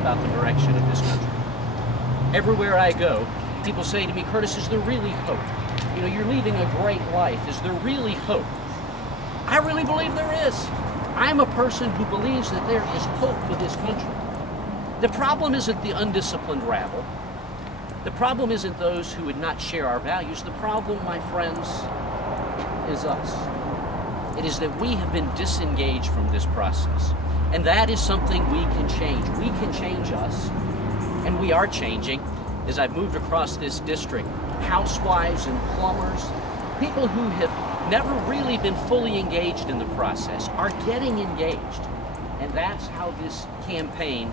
about the direction of this country. Everywhere I go, people say to me, Curtis, is there really hope? You know, you're leading a great life. Is there really hope? I really believe there is. I'm a person who believes that there is hope for this country. The problem isn't the undisciplined rabble. The problem isn't those who would not share our values. The problem, my friends, is us. It is that we have been disengaged from this process. And that is something we can change. We can change us, and we are changing. As I've moved across this district, housewives and plumbers, people who have never really been fully engaged in the process, are getting engaged. And that's how this campaign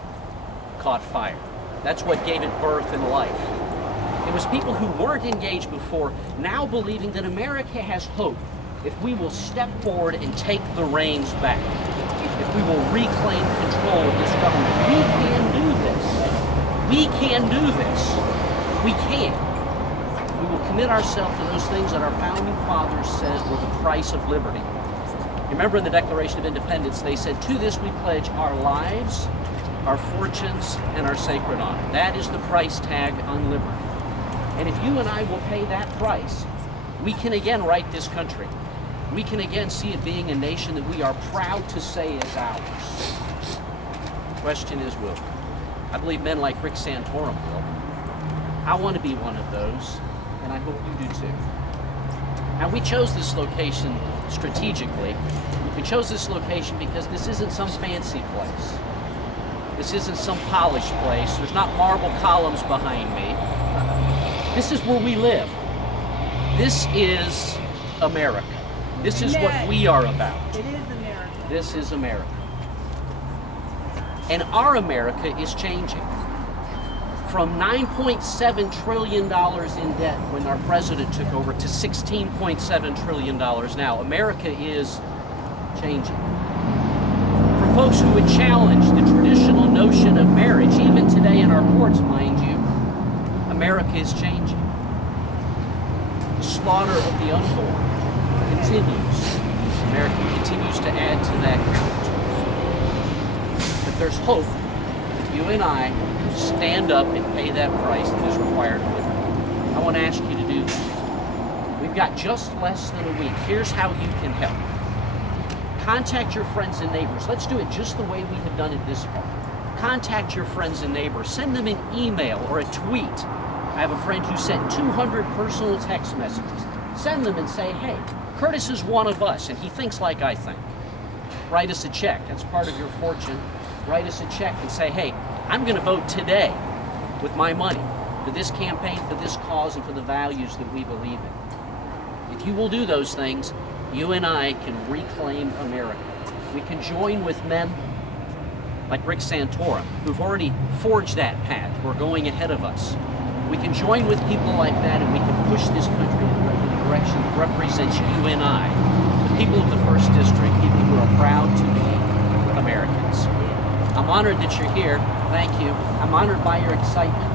caught fire. That's what gave it birth and life. It was people who weren't engaged before now believing that America has hope if we will step forward and take the reins back. If we will reclaim control of this government. We can do this. We can do this. We can. We will commit ourselves to those things that our founding fathers said were the price of liberty. Remember in the Declaration of Independence, they said, to this we pledge our lives, our fortunes, and our sacred honor. That is the price tag on liberty. And if you and I will pay that price, we can again right this country. We can again see it being a nation that we are proud to say is ours. The question is, will we? I believe men like Rick Santorum will. I want to be one of those, and I hope you do too. Now, we chose this location strategically. We chose this location because this isn't some fancy place. This isn't some polished place. There's not marble columns behind me. This is where we live. This is America. This is what we are about. It is America. This is America. And our America is changing. From $9.7 trillion in debt when our president took over to $16.7 trillion now. America is changing. For folks who would challenge the traditional notion of marriage, even today in our courts, mind you, America is changing. The slaughter of the unborn continues. America continues to add to that count. But there's hope if you and I stand up and pay that price that is required of liberty. I want to ask you to do that. We've got just less than a week. Here's how you can help. Contact your friends and neighbors. Let's do it just the way we have done it this far. Contact your friends and neighbors. Send them an email or a tweet. I have a friend who sent 200 personal text messages. Send them and say, hey, Curtis is one of us, and he thinks like I think. Write us a check. That's part of your fortune. Write us a check and say, hey, I'm going to vote today with my money for this campaign, for this cause, and for the values that we believe in. If you will do those things, you and I can reclaim America. We can join with men like Rick Santorum, who've already forged that path, who are going ahead of us. We can join with people like that, and we can push this country in the direction that represents you and I, the people of the First District, people who are proud to be Americans. I'm honored that you're here. Thank you. I'm honored by your excitement.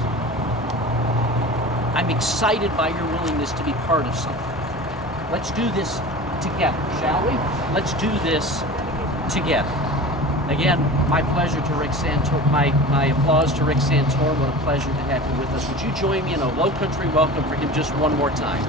I'm excited by your willingness to be part of something. Let's do this together, shall we? Let's do this together. Again, my pleasure to Rick Santorum, my applause to Rick Santorum. What a pleasure to have him with us. Would you join me in a low country welcome for him just one more time?